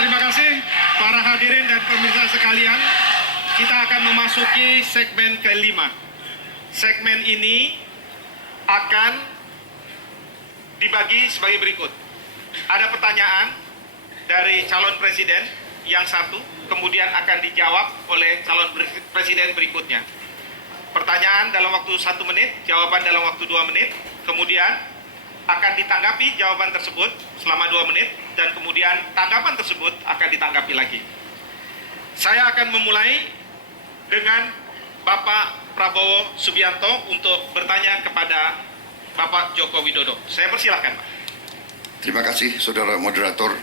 terima kasih para hadirin dan pemirsa sekalian. Kita akan memasuki segmen kelima. Segmen ini akan dibagi sebagai berikut. Ada pertanyaan dari calon presiden yang satu, kemudian akan dijawab oleh calon presiden berikutnya. Pertanyaan dalam waktu 1 menit, jawaban dalam waktu 2 menit, kemudian akan ditanggapi jawaban tersebut selama 2 menit, dan kemudian tanggapan tersebut akan ditanggapi lagi. Saya akan memulai dengan Bapak Prabowo Subianto untuk bertanya kepada Bapak Joko Widodo. Saya persilahkan, Pak. Terima kasih, Saudara Moderator.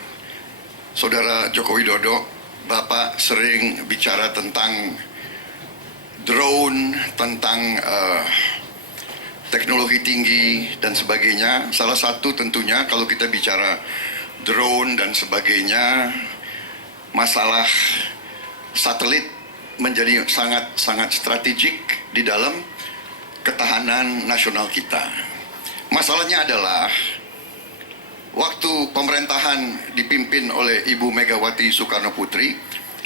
Saudara Joko Widodo, Bapak sering bicara tentang drone, tentang teknologi tinggi dan sebagainya. Salah satu tentunya kalau kita bicara drone dan sebagainya, masalah satelit menjadi sangat strategik di dalam ketahanan nasional kita. Masalahnya adalah waktu pemerintahan dipimpin oleh Ibu Megawati Soekarno Putri,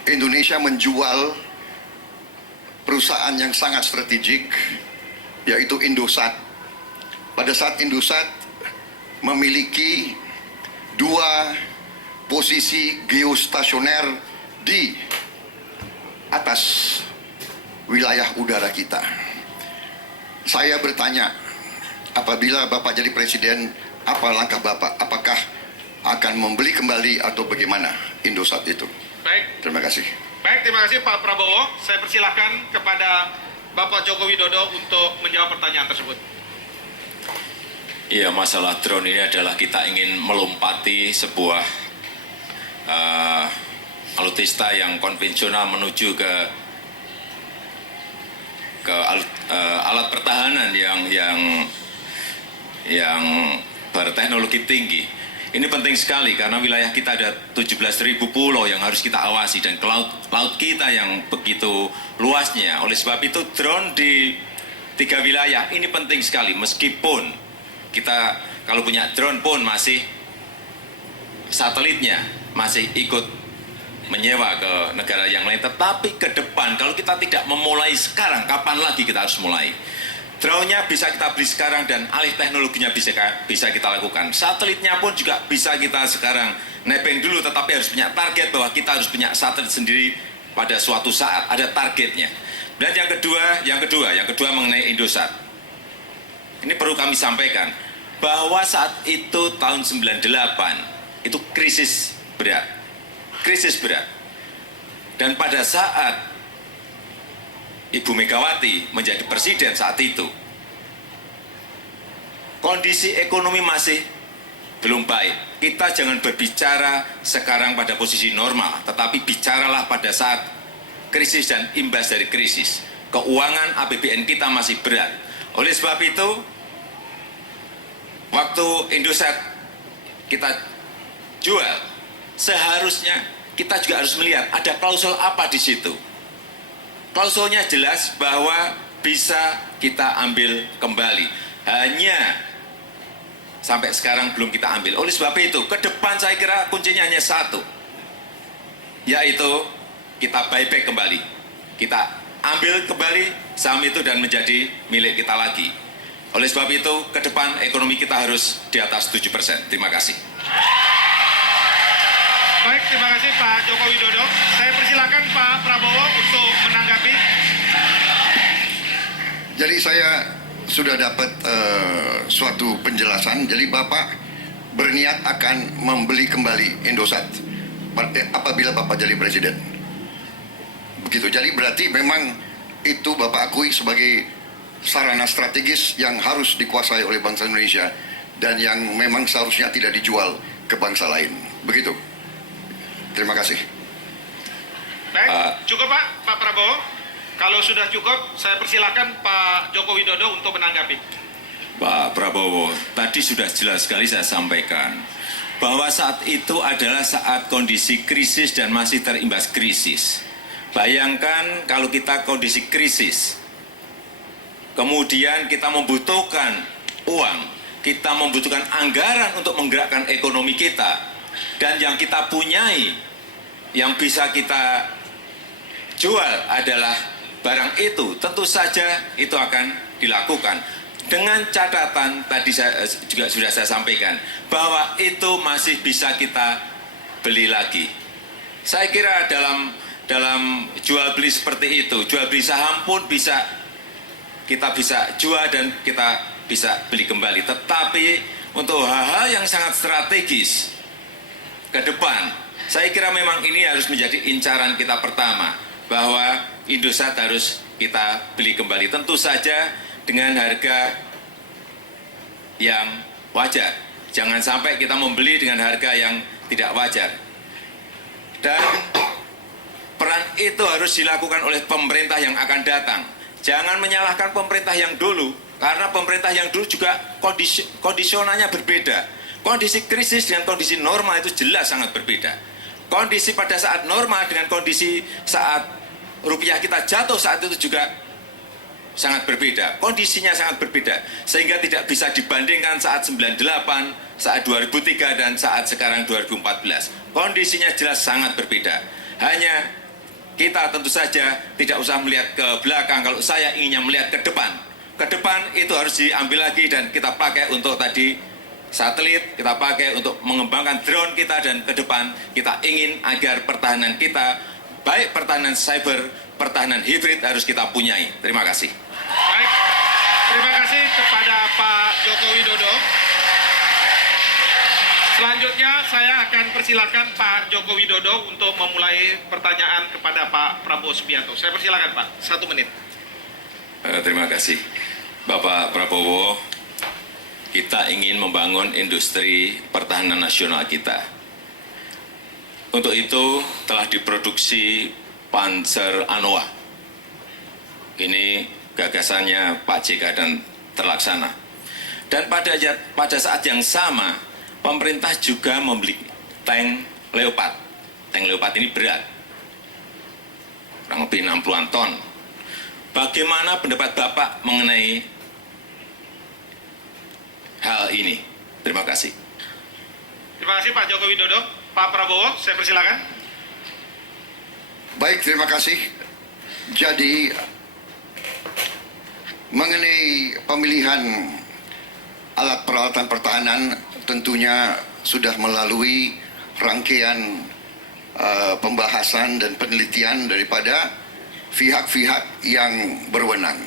Indonesia menjual perusahaan yang sangat strategik, yaitu Indosat. Pada saat Indosat memiliki 2 posisi geostasioner di atas wilayah udara kita. Saya bertanya, apabila Bapak jadi presiden, apa langkah Bapak? Apakah akan membeli kembali atau bagaimana Indosat itu? Baik. Terima kasih. Baik, terima kasih Pak Prabowo. Saya persilahkan kepada Bapak Joko Widodo untuk menjawab pertanyaan tersebut. Iya, masalah drone ini adalah kita ingin melompati sebuah alutsista yang konvensional menuju ke alat pertahanan yang berteknologi tinggi. Ini penting sekali karena wilayah kita ada 17.000 pulau yang harus kita awasi, dan ke laut kita yang begitu luasnya. Oleh sebab itu drone di 3 wilayah ini penting sekali. Meskipun kita kalau punya drone pun masih satelitnya masih ikut menyewa ke negara yang lain. Tetapi ke depan kalau kita tidak memulai sekarang, kapan lagi kita harus mulai? Drone-nya bisa kita beli sekarang dan alih teknologinya bisa kita lakukan. Satelitnya pun juga bisa kita sekarang nebeng dulu, tetapi harus punya target bahwa kita harus punya satelit sendiri pada suatu saat, ada targetnya. Dan yang kedua mengenai Indosat. Ini perlu kami sampaikan bahwa saat itu tahun 98 itu krisis berat. Dan pada saat Ibu Megawati menjadi presiden saat itu, kondisi ekonomi masih belum baik. Kita jangan berbicara sekarang pada posisi normal, tetapi bicaralah pada saat krisis dan imbas dari krisis. Keuangan APBN kita masih berat. Oleh sebab itu, waktu Indosat kita jual, seharusnya kita juga harus melihat ada klausul apa di situ. Klausulnya jelas bahwa bisa kita ambil kembali. Hanya sampai sekarang belum kita ambil. Oleh sebab itu, ke depan saya kira kuncinya hanya satu, yaitu kita buyback kembali. Kita ambil kembali saham itu dan menjadi milik kita lagi. Oleh sebab itu, ke depan ekonomi kita harus di atas 7%. Terima kasih. Baik, terima kasih Pak Joko Widodo. Saya persilakan Pak Prabowo untuk menanggapi. Jadi saya sudah dapat suatu penjelasan. Jadi Bapak berniat akan membeli kembali Indosat apabila Bapak jadi presiden. Begitu. Jadi berarti memang itu Bapak akui sebagai sarana strategis yang harus dikuasai oleh bangsa Indonesia dan yang memang seharusnya tidak dijual ke bangsa lain. Begitu. Terima kasih. Baik, cukup Pak Prabowo. Kalau sudah cukup, saya persilakan Pak Joko Widodo untuk menanggapi. Pak Prabowo, tadi sudah jelas sekali saya sampaikan bahwa saat itu adalah saat kondisi krisis dan masih terimbas krisis. Bayangkan kalau kita kondisi krisis, kemudian kita membutuhkan uang, kita membutuhkan anggaran untuk menggerakkan ekonomi kita, dan yang kita punyai yang bisa kita jual adalah barang itu, tentu saja itu akan dilakukan. Dengan catatan tadi juga sudah saya sampaikan bahwa itu masih bisa kita beli lagi. Saya kira dalam jual beli seperti itu, jual beli saham pun kita bisa jual dan kita bisa beli kembali. Tetapi untuk hal-hal yang sangat strategis ke depan, saya kira memang ini harus menjadi incaran kita pertama, bahwa Indosat harus kita beli kembali. Tentu saja dengan harga yang wajar. Jangan sampai kita membeli dengan harga yang tidak wajar. Dan peran itu harus dilakukan oleh pemerintah yang akan datang. Jangan menyalahkan pemerintah yang dulu, karena pemerintah yang dulu juga kondisionalnya berbeda. Kondisi krisis dengan kondisi normal itu jelas sangat berbeda. Kondisi pada saat normal dengan kondisi saat rupiah kita jatuh saat itu juga sangat berbeda. Kondisinya sangat berbeda. Sehingga tidak bisa dibandingkan saat 98, saat 2003, dan saat sekarang 2014. Kondisinya jelas sangat berbeda. Hanya kita tentu saja tidak usah melihat ke belakang. Kalau saya inginnya melihat ke depan. Ke depan itu harus diambil lagi dan kita pakai untuk tadi satelit, kita pakai untuk mengembangkan drone kita, dan ke depan kita ingin agar pertahanan kita, baik pertahanan cyber, pertahanan hibrid harus kita punyai. Terima kasih. Baik, terima kasih kepada Pak Joko Widodo. Selanjutnya saya akan persilakan Pak Joko Widodo untuk memulai pertanyaan kepada Pak Prabowo Subianto. Saya persilakan Pak, 1 menit. Terima kasih. Bapak Prabowo, kita ingin membangun industri pertahanan nasional kita. Untuk itu telah diproduksi Panzer Anoa. Ini gagasannya Pak JK dan terlaksana. Dan pada saat yang sama, pemerintah juga membeli tank Leopard. Tank Leopard ini berat, kurang lebih 60-an ton. Bagaimana pendapat Bapak mengenai hal ini? Terima kasih. Terima kasih Pak Joko Widodo. Pak Prabowo, saya persilakan. Baik, terima kasih. Jadi, mengenai pemilihan alat peralatan pertahanan tentunya sudah melalui rangkaian pembahasan dan penelitian daripada pihak-pihak yang berwenang.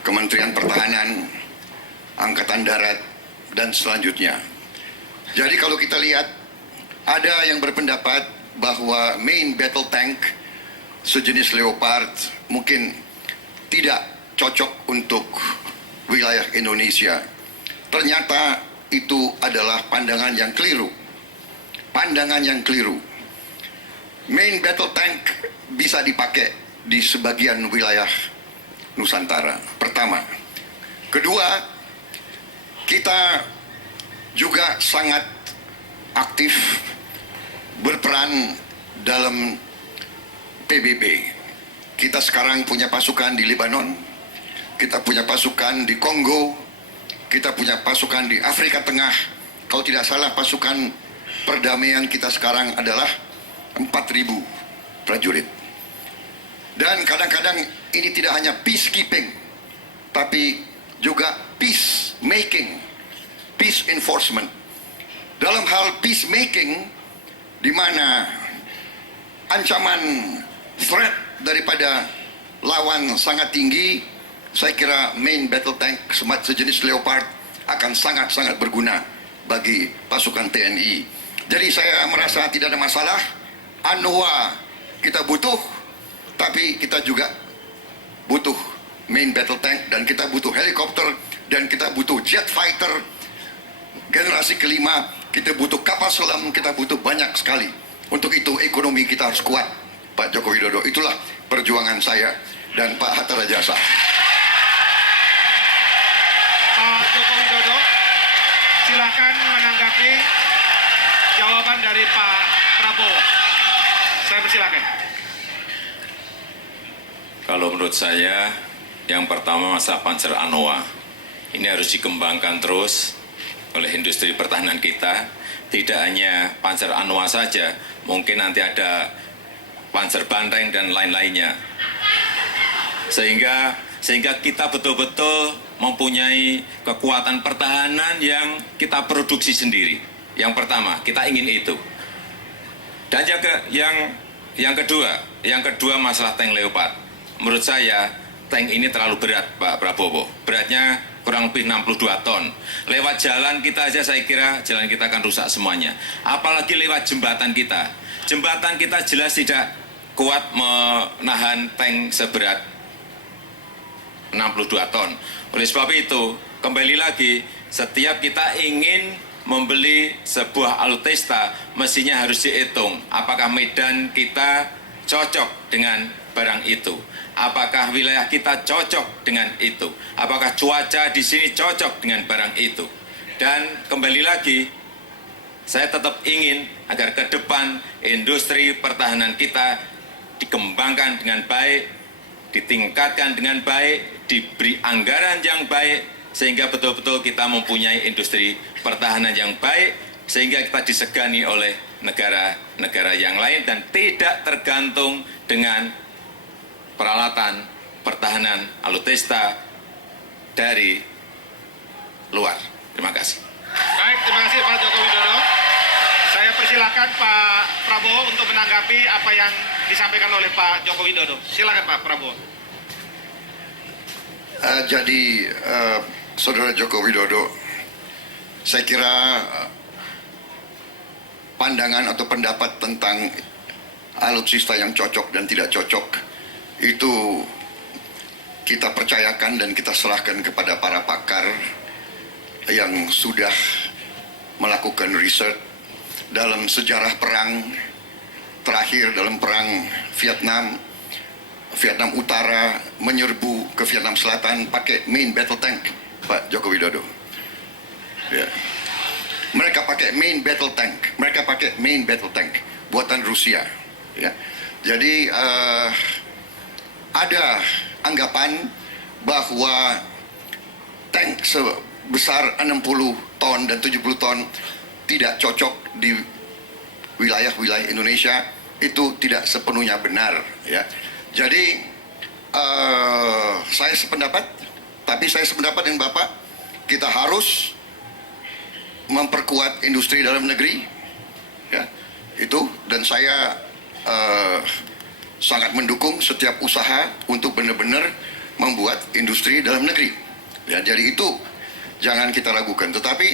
Kementerian Pertahanan, Angkatan Darat, dan selanjutnya. Jadi kalau kita lihat, ada yang berpendapat bahwa main battle tank sejenis Leopard mungkin tidak cocok untuk wilayah Indonesia. Ternyata itu adalah pandangan yang keliru. Pandangan yang keliru. Main battle tank bisa dipakai di sebagian wilayah Nusantara. Pertama. Kedua, kita juga sangat aktif berperan dalam PBB. Kita sekarang punya pasukan di Lebanon, kita punya pasukan di Kongo, kita punya pasukan di Afrika Tengah. Kalau tidak salah, pasukan perdamaian kita sekarang adalah 4.000 prajurit. Dan kadang-kadang ini tidak hanya peacekeeping, tapi juga peacemaking, peace enforcement. Dalam hal peacemaking, di mana ancaman threat daripada lawan sangat tinggi, saya kira main battle tank sejenis Leopard akan sangat-sangat berguna bagi pasukan TNI. Jadi saya merasa tidak ada masalah. Anoa kita butuh, tapi kita juga butuh main battle tank, dan kita butuh helikopter, dan kita butuh jet fighter generasi kelima, kita butuh kapal selam, kita butuh banyak sekali. Untuk itu ekonomi kita harus kuat, Pak Joko Widodo. Itulah perjuangan saya dan Pak Hatta Rajasa. Pak Joko Widodo, silakan menanggapi jawaban dari Pak Prabowo. Saya persilakan. Kalau menurut saya, yang pertama masalah Panzer Anoa. Ini harus dikembangkan terus. oleh industri pertahanan kita. Tidak hanya Panzer Anua saja, mungkin nanti ada Panzer Banteng dan lain-lainnya. Sehingga kita betul-betul mempunyai kekuatan pertahanan yang kita produksi sendiri. Yang pertama, kita ingin itu. Dan yang kedua masalah tank Leopard. Menurut saya, tank ini terlalu berat, Pak Prabowo. Beratnya kurang lebih 62 ton. Lewat jalan kita aja saya kira jalan kita akan rusak semuanya. Apalagi lewat jembatan kita. Jembatan kita jelas tidak kuat menahan tank seberat 62 ton. Oleh sebab itu, kembali lagi, setiap kita ingin membeli sebuah alutista, mestinya harus dihitung apakah medan kita cocok dengan barang itu. Apakah wilayah kita cocok dengan itu? Apakah cuaca di sini cocok dengan barang itu? Dan kembali lagi, saya tetap ingin agar ke depan industri pertahanan kita dikembangkan dengan baik, ditingkatkan dengan baik, diberi anggaran yang baik, sehingga betul-betul kita mempunyai industri pertahanan yang baik, sehingga kita disegani oleh negara-negara yang lain dan tidak tergantung dengan peralatan pertahanan alutista dari luar. Terima kasih. Baik, terima kasih Pak Joko Widodo. Saya persilakan Pak Prabowo untuk menanggapi apa yang disampaikan oleh Pak Joko Widodo. Silakan Pak Prabowo. Jadi Saudara Joko Widodo, saya kira pandangan atau pendapat tentang alutsista yang cocok dan tidak cocok itu kita percayakan dan kita serahkan kepada para pakar yang sudah melakukan riset dalam sejarah perang terakhir, dalam perang Vietnam Utara menyerbu ke Vietnam Selatan pakai main battle tank, Pak Joko Widodo. Ya. Mereka pakai main battle tank buatan Rusia. Ya. Jadi ada anggapan bahwa tank sebesar 60 ton dan 70 ton tidak cocok di wilayah-wilayah Indonesia. Itu tidak sepenuhnya benar, ya. Jadi saya sependapat dengan Bapak, kita harus memperkuat industri dalam negeri, ya. Itu, dan saya sangat mendukung setiap usaha untuk benar-benar membuat industri dalam negeri. Ya, jadi itu jangan kita ragukan. Tetapi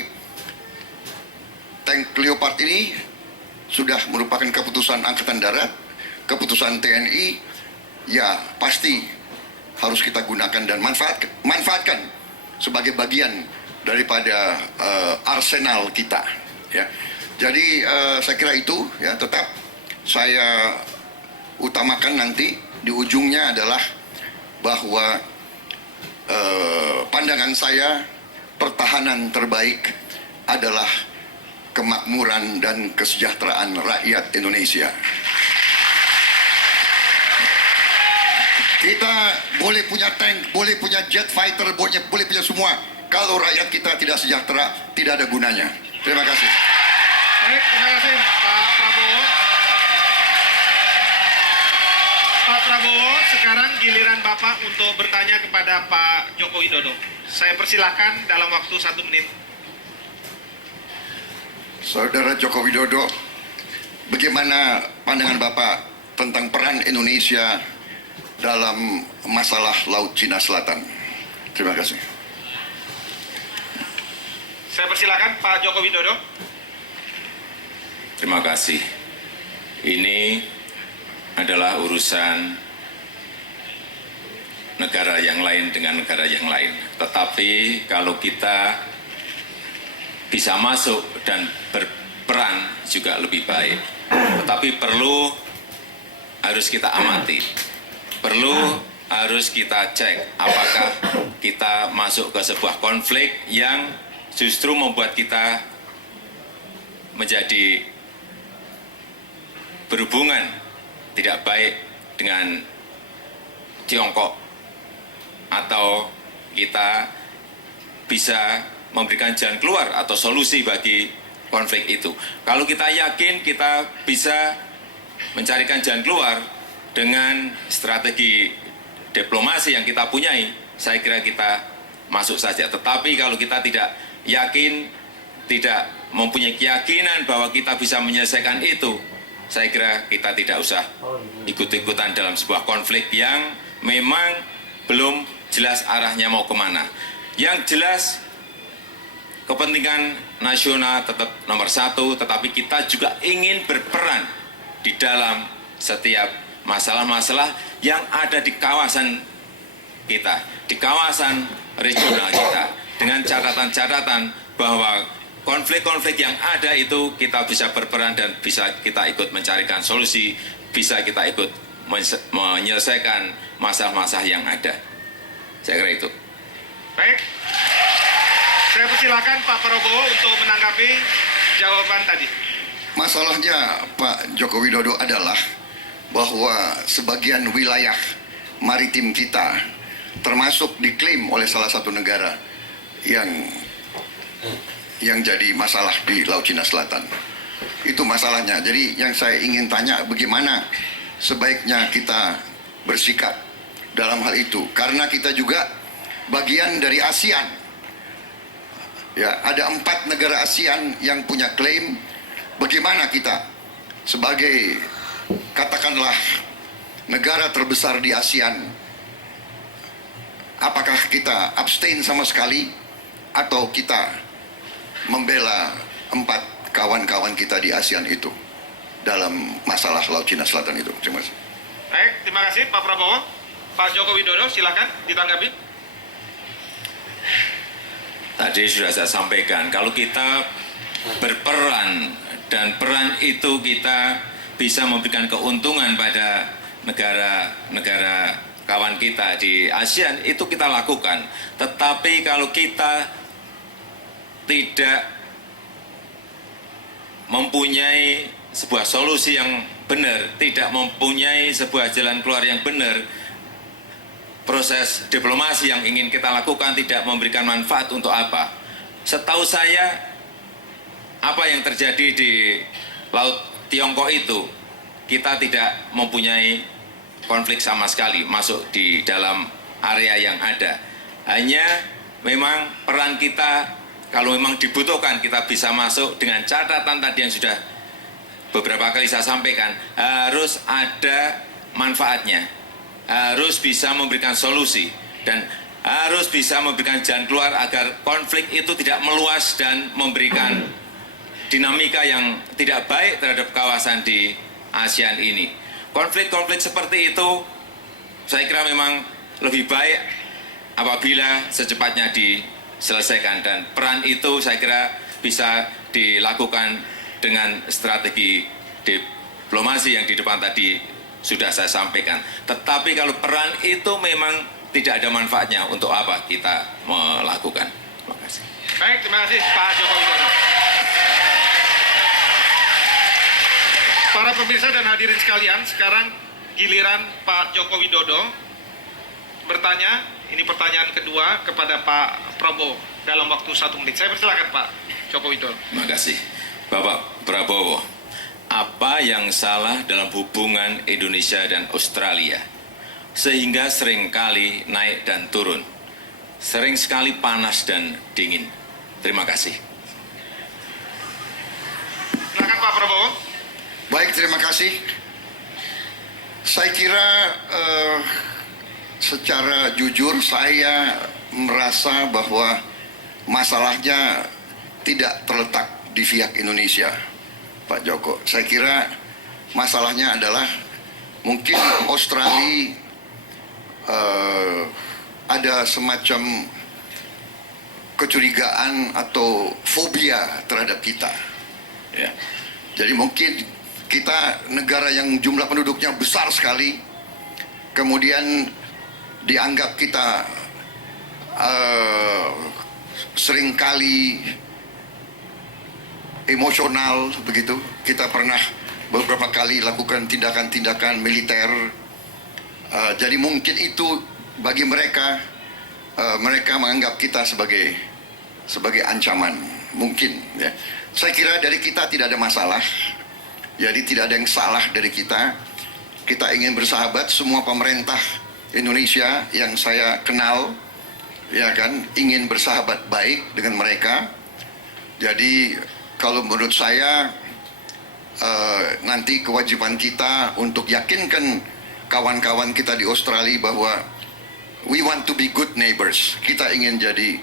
tank Leopard ini sudah merupakan keputusan Angkatan Darat, keputusan TNI, ya pasti harus kita gunakan dan manfaatkan sebagai bagian daripada arsenal kita. Ya, jadi saya kira itu, ya, tetap saya utamakan nanti di ujungnya adalah bahwa pandangan saya pertahanan terbaik adalah kemakmuran dan kesejahteraan rakyat Indonesia. Kita boleh punya tank, boleh punya jet fighter, boleh punya semua. Kalau rakyat kita tidak sejahtera, tidak ada gunanya. Terima kasih. Baik, terima kasih Pak Prabowo. Pak Prabowo, sekarang giliran Bapak untuk bertanya kepada Pak Joko Widodo. Saya persilahkan dalam waktu 1 menit. Saudara Joko Widodo, bagaimana pandangan Bapak tentang peran Indonesia dalam masalah Laut Cina Selatan? Terima kasih. Saya persilahkan Pak Joko Widodo. Terima kasih. Ini adalah urusan negara yang lain dengan negara yang lain. Tetapi kalau kita bisa masuk dan berperan juga lebih baik. Tetapi harus kita amati. Harus kita cek apakah kita masuk ke sebuah konflik yang justru membuat kita menjadi berhubungan tidak baik dengan Tiongkok, atau kita bisa memberikan jalan keluar atau solusi bagi konflik itu. Kalau kita yakin kita bisa mencarikan jalan keluar dengan strategi diplomasi yang kita punyai, saya kira kita masuk saja. Tetapi kalau kita tidak yakin, tidak mempunyai keyakinan bahwa kita bisa menyelesaikan itu, saya kira kita tidak usah ikut-ikutan dalam sebuah konflik yang memang belum jelas arahnya mau kemana. Yang jelas kepentingan nasional tetap nomor satu, tetapi kita juga ingin berperan di dalam setiap masalah-masalah yang ada di kawasan kita, di kawasan regional kita, dengan catatan-catatan bahwa konflik-konflik yang ada itu kita bisa berperan dan bisa kita ikut mencarikan solusi, bisa kita ikut menyelesaikan masalah-masalah yang ada. Saya kira itu. Baik, saya persilakan Pak Prabowo untuk menanggapi jawaban tadi. Masalahnya Pak Joko Widodo adalah bahwa sebagian wilayah maritim kita termasuk diklaim oleh salah satu negara yang jadi masalah di Laut Cina Selatan. Itu masalahnya. Jadi yang saya ingin tanya, bagaimana sebaiknya kita bersikap dalam hal itu, karena kita juga bagian dari ASEAN. Ya, ada 4 negara ASEAN yang punya klaim. Bagaimana kita sebagai, katakanlah, negara terbesar di ASEAN, apakah kita abstain sama sekali atau kita membela 4 kawan-kawan kita di ASEAN itu dalam masalah Laut Cina Selatan itu? Terima kasih. Baik, terima kasih Pak Prabowo. Pak Joko Widodo, silakan ditanggapi. Tadi sudah saya sampaikan, kalau kita berperan dan peran itu kita bisa memberikan keuntungan pada negara-negara kawan kita di ASEAN, itu kita lakukan. Tetapi kalau kita tidak mempunyai sebuah solusi yang benar, tidak mempunyai sebuah jalan keluar yang benar, proses diplomasi yang ingin kita lakukan tidak memberikan manfaat untuk apa? Setahu saya, apa yang terjadi di Laut Tiongkok itu, kita tidak mempunyai konflik sama sekali masuk di dalam area yang ada. Hanya memang peran kita, kalau memang dibutuhkan, kita bisa masuk dengan catatan tadi yang sudah beberapa kali saya sampaikan, harus ada manfaatnya, harus bisa memberikan solusi, dan harus bisa memberikan jalan keluar agar konflik itu tidak meluas dan memberikan dinamika yang tidak baik terhadap kawasan di ASEAN ini. Konflik-konflik seperti itu saya kira memang lebih baik apabila secepatnya diselesaikan, dan peran itu saya kira bisa dilakukan dengan strategi diplomasi yang di depan tadi sudah saya sampaikan. Tetapi kalau peran itu memang tidak ada manfaatnya, untuk apa kita melakukan? Terima kasih. Baik, terima kasih Pak Joko Widodo. Para pemirsa dan hadirin sekalian, sekarang giliran Pak Joko Widodo bertanya. Ini pertanyaan kedua kepada Pak Prabowo dalam waktu 1 menit. Saya persilakan Pak Joko Widodo. Terima kasih. Bapak Prabowo, apa yang salah dalam hubungan Indonesia dan Australia sehingga seringkali naik dan turun, sering sekali panas dan dingin? Terima kasih. Silakan Pak Prabowo. Baik, terima kasih. Saya kira secara jujur saya merasa bahwa masalahnya tidak terletak di pihak Indonesia, Pak Joko. Saya kira masalahnya adalah mungkin Australia ada semacam kecurigaan atau fobia terhadap kita. Ya. Jadi mungkin kita negara yang jumlah penduduknya besar sekali, kemudian dianggap kita seringkali emosional begitu. Kita pernah beberapa kali lakukan tindakan-tindakan militer. Jadi mungkin itu bagi mereka, mereka menganggap kita sebagai sebagai ancaman, mungkin ya. Saya kira dari kita tidak ada masalah, jadi tidak ada yang salah dari kita. Kita ingin bersahabat, semua pemerintah Indonesia yang saya kenal, ya kan, ingin bersahabat baik dengan mereka. Jadi kalau menurut saya nanti kewajiban kita untuk yakinkan kawan-kawan kita di Australia bahwa we want to be good neighbors. Kita ingin jadi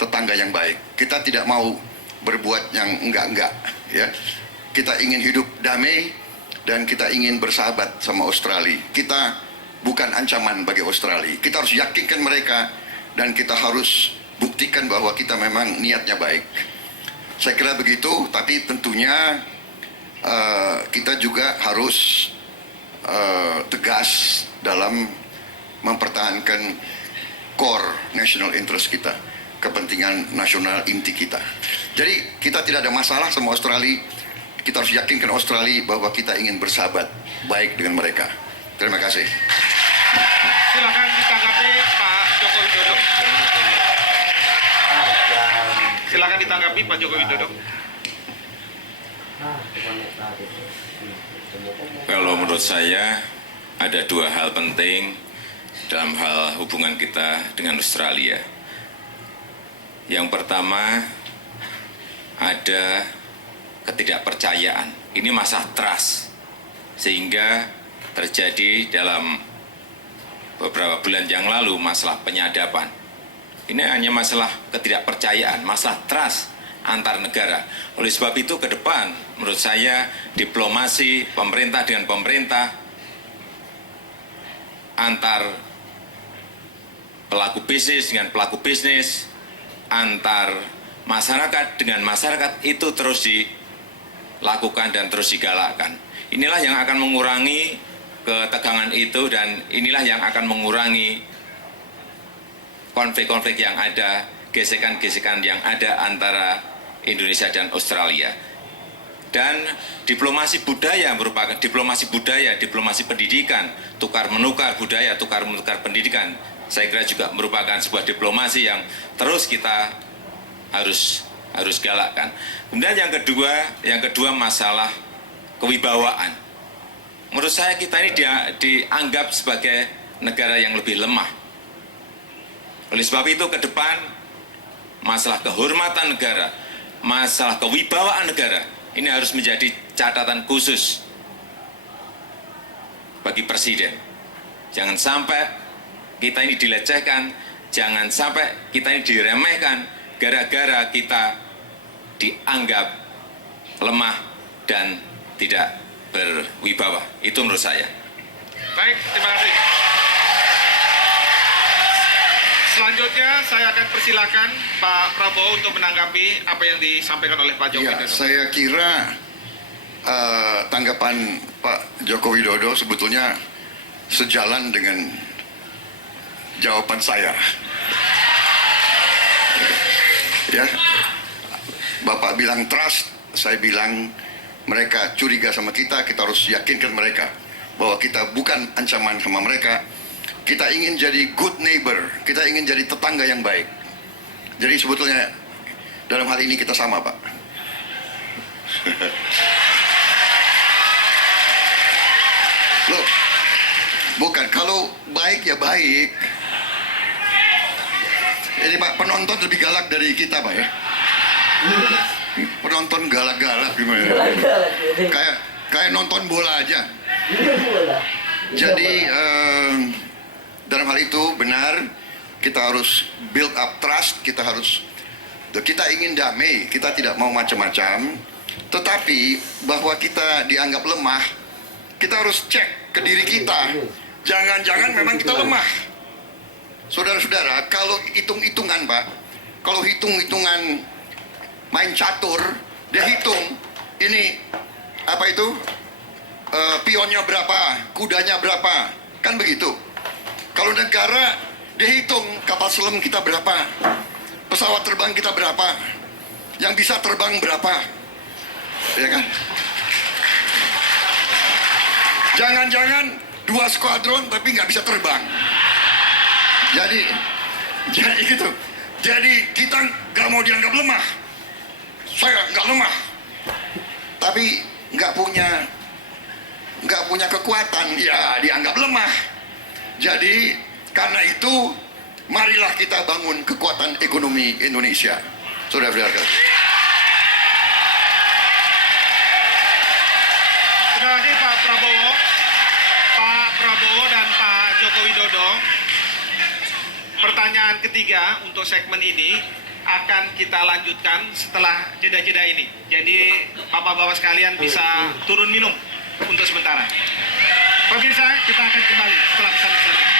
tetangga yang baik. Kita tidak mau berbuat yang enggak-enggak, ya. Kita ingin hidup damai dan kita ingin bersahabat sama Australia. Kita bukan ancaman bagi Australia. Kita harus yakinkan mereka dan kita harus buktikan bahwa kita memang niatnya baik. Saya kira begitu, tapi tentunya kita juga harus tegas dalam mempertahankan core national interest kita, kepentingan nasional inti kita. Jadi kita tidak ada masalah sama Australia. Kita harus yakinkan Australia bahwa kita ingin bersahabat baik dengan mereka. Terima kasih. Silakan ditanggapi Pak Joko Widodo. Silakan ditanggapi Pak Joko Widodo. Kalau menurut saya ada dua hal penting dalam hal hubungan kita dengan Australia. Yang pertama, ada ketidakpercayaan. Ini masalah trust, sehingga terjadi dalam beberapa bulan yang lalu masalah penyadapan. Ini hanya masalah ketidakpercayaan, masalah trust antar negara. Oleh sebab itu ke depan, menurut saya diplomasi pemerintah dengan pemerintah, antar pelaku bisnis dengan pelaku bisnis, antar masyarakat dengan masyarakat itu terus dilakukan dan terus digalakkan. Inilah yang akan mengurangi ketegangan itu dan inilah yang akan mengurangi konflik-konflik yang ada, gesekan-gesekan yang ada antara Indonesia dan Australia. Dan diplomasi budaya merupakan diplomasi budaya, diplomasi pendidikan, tukar-menukar budaya, tukar-menukar pendidikan. Saya kira juga merupakan sebuah diplomasi yang terus kita harus galakkan. Kemudian yang kedua masalah kewibawaan. Menurut saya kita ini dianggap sebagai negara yang lebih lemah. Oleh sebab itu ke depan masalah kehormatan negara, masalah kewibawaan negara ini harus menjadi catatan khusus bagi Presiden. Jangan sampai kita ini dilecehkan, jangan sampai kita ini diremehkan gara-gara kita dianggap lemah dan tidak berwibawa. Itu menurut saya. Baik, terima kasih. Selanjutnya saya akan persilakan Pak Prabowo untuk menanggapi apa yang disampaikan oleh Pak Joko Ya, Widodo. saya kira tanggapan Pak Joko Widodo sebetulnya sejalan dengan jawaban saya. Ya, Bapak bilang trust, saya bilang mereka curiga sama kita, kita harus yakinkan mereka bahwa kita bukan ancaman sama mereka. Kita ingin jadi good neighbor, kita ingin jadi tetangga yang baik. Jadi sebetulnya dalam hal ini kita sama, Pak. Loh, bukan, kalau baik ya baik. Ini Pak, penonton lebih galak dari kita, Pak ya. Penonton galak-galak gimana? Kayak nonton bola aja. Jadi dalam hal itu benar, kita harus build up trust, kita ingin damai, kita tidak mau macam-macam. Tetapi bahwa kita dianggap lemah, kita harus cek ke diri kita. Jangan-jangan memang kita lemah. Saudara-saudara, kalau hitung-hitungan, Pak, kalau hitung-hitungan main catur, dia hitung ini apa itu pionnya berapa, kudanya berapa, kan begitu. Kalau negara, dia hitung kapal selam kita berapa, pesawat terbang kita berapa, yang bisa terbang berapa, ya kan? Jangan-jangan 2 skuadron tapi nggak bisa terbang. Jadi gitu. Jadi kita nggak mau dianggap lemah. Saya nggak lemah, tapi nggak punya kekuatan, ya dianggap lemah. Jadi karena itu, marilah kita bangun kekuatan ekonomi Indonesia. Saudara-saudara. Terima kasih Pak Prabowo dan Pak Joko Widodo. Pertanyaan ketiga untuk segmen ini akan kita lanjutkan setelah jeda-jeda ini. Jadi Bapak-Bapak sekalian bisa turun minum untuk sementara. Pemirsa, kita akan kembali setelah pesan-pesan.